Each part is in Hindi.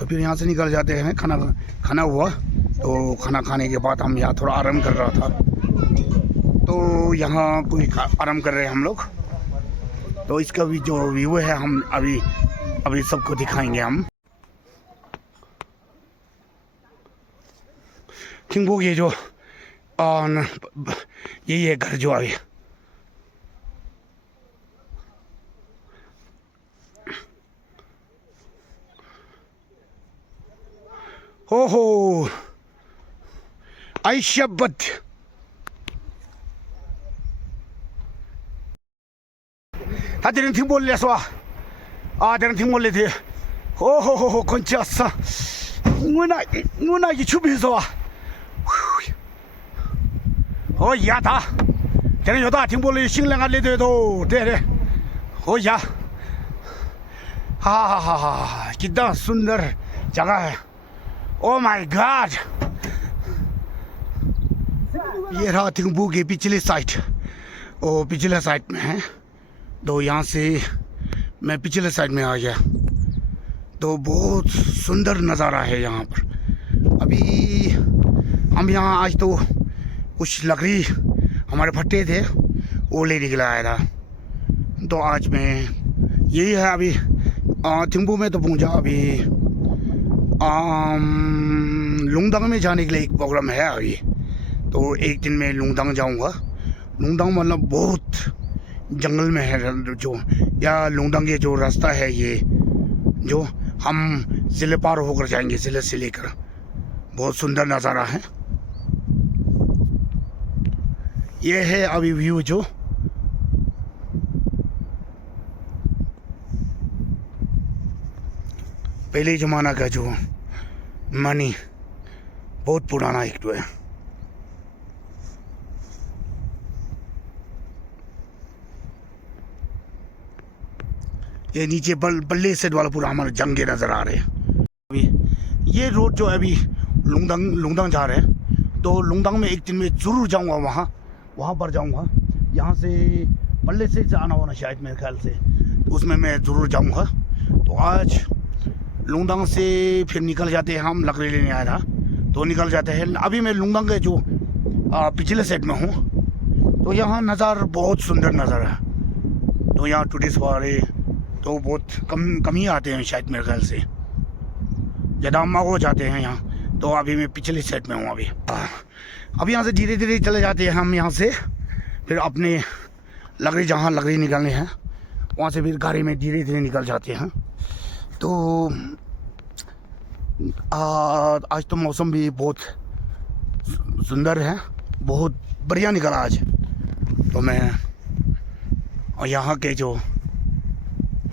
तो फिर यहाँ से निकल जाते हैं। खाना हुआ तो खाना खाने के बाद हम यहाँ थोड़ा आराम कर रहा था, तो यहाँ कोई आराम कर रहे हैं हम लोग। तो इसका भी जो व्यू है हम अभी सबको दिखाएंगे हम। थिंगबुक ये जो यही है घर जो अभी हो आयशबत didn't think बोल लेसवा didn't think बोल लेते हो कंचा सा मुना ये छुपी सवा हो या था तेरे जो था think बोल सिंग लगा लेते तो तेरे हो या हा कितना सुंदर जगह है। ओ माय गॉड, ये रहा थिंगबुक के पिछले साइड, ओ पिछले साइड में है। तो यहाँ से मैं पिछले साइड में आ गया, तो बहुत सुंदर नज़ारा है यहाँ पर। अभी हम यहाँ आज तो कुछ लकड़ी हमारे फट्टे थे वो ले निकला आया था। तो आज मैं यही है अभी थिंगबुक में तो पहुँचा। अभी लुंगदांग में जाने के लिए एक प्रोग्राम है अभी, तो एक दिन में लुंगदांग जाऊंगा। लुंगदांग मतलब बहुत जंगल में है जो, या लुंगदांग ये जो रास्ता है ये जो हम जिले पार होकर जाएंगे, जिले से लेकर। बहुत सुंदर नज़ारा है। ये है अभी व्यू जो पहले ज़माना का जो मनी, बहुत पुराना एक तो है। ये नीचे बल्ले सेट वाला पूरा हमारे जंगे नज़र आ रहे हैं। अभी ये रोड जो है अभी लुंगदांग जा रहे हैं, तो लुंगदांग में एक दिन में ज़रूर जाऊंगा, वहाँ पर जाऊंगा। यहाँ से बल्ले से आना होना शायद मेरे ख्याल से, तो उसमें मैं ज़रूर जाऊंगा। तो आज लुंगदांग से फिर निकल जाते हैं हम, लकड़ी लेने आया था तो निकल जाते हैं। अभी मैं लुंगदांग के जो पिछले साइड में हूँ, तो यहाँ नज़ारा बहुत सुंदर नज़ारा है। तो यहाँ टूरिस्ट वाले तो बहुत कम ही आते हैं शायद मेरे ख्याल से, ज़्यादा अम्मा हो जाते हैं यहाँ। तो अभी मैं पिछले साइड में हूँ। अभी यहाँ से धीरे धीरे चले जाते हैं हम। यहाँ से फिर अपने जहाँ लकड़ी निकालने हैं वहाँ से फिर गाड़ी में धीरे धीरे निकल जाते हैं। तो आज तो मौसम भी बहुत सुंदर है, बहुत बढ़िया निकला आज। तो मैं और यहाँ के जो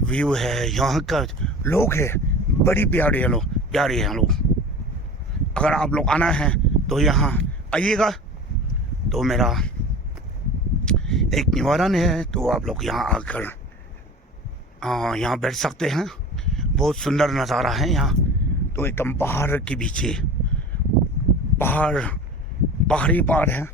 व्यू है, यहाँ का लोग है बड़ी प्यारे हैं लोग। अगर आप लोग आना है तो यहाँ आइएगा। तो मेरा एक निवारण है, तो आप लोग यहाँ आकर यहाँ बैठ सकते हैं। बहुत सुंदर नज़ारा है यहाँ। तो एकदम पहाड़ के पीछे पहाड़ी पहाड़ है।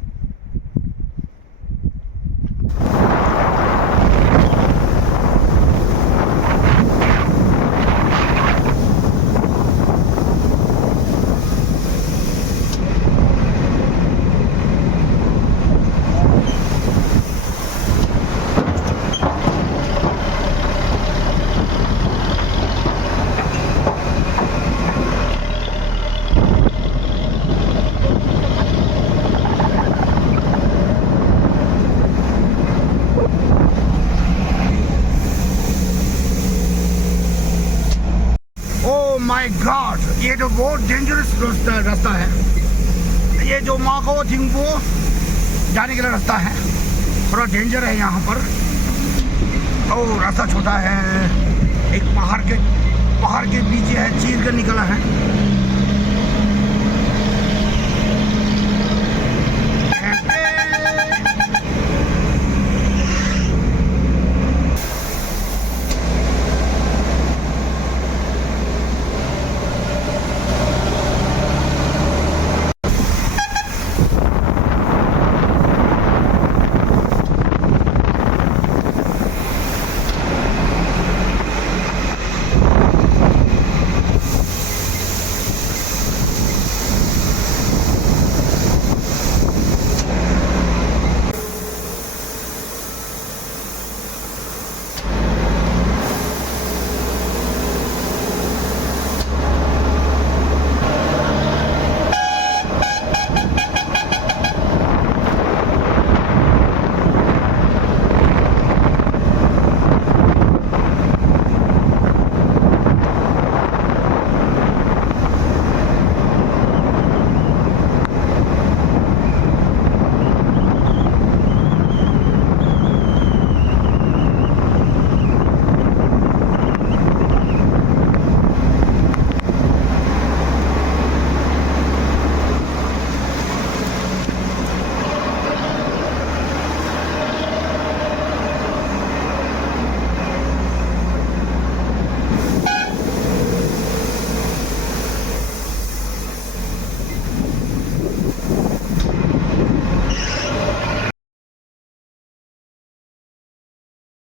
माय गॉड, ये तो बहुत डेंजरस रास्ता है। ये जो माको थिंगबुक जाने के लिए रास्ता है, थोड़ा डेंजर है यहाँ पर। और रास्ता छोटा है, एक पहाड़ के पीछे है, चीर कर निकला है।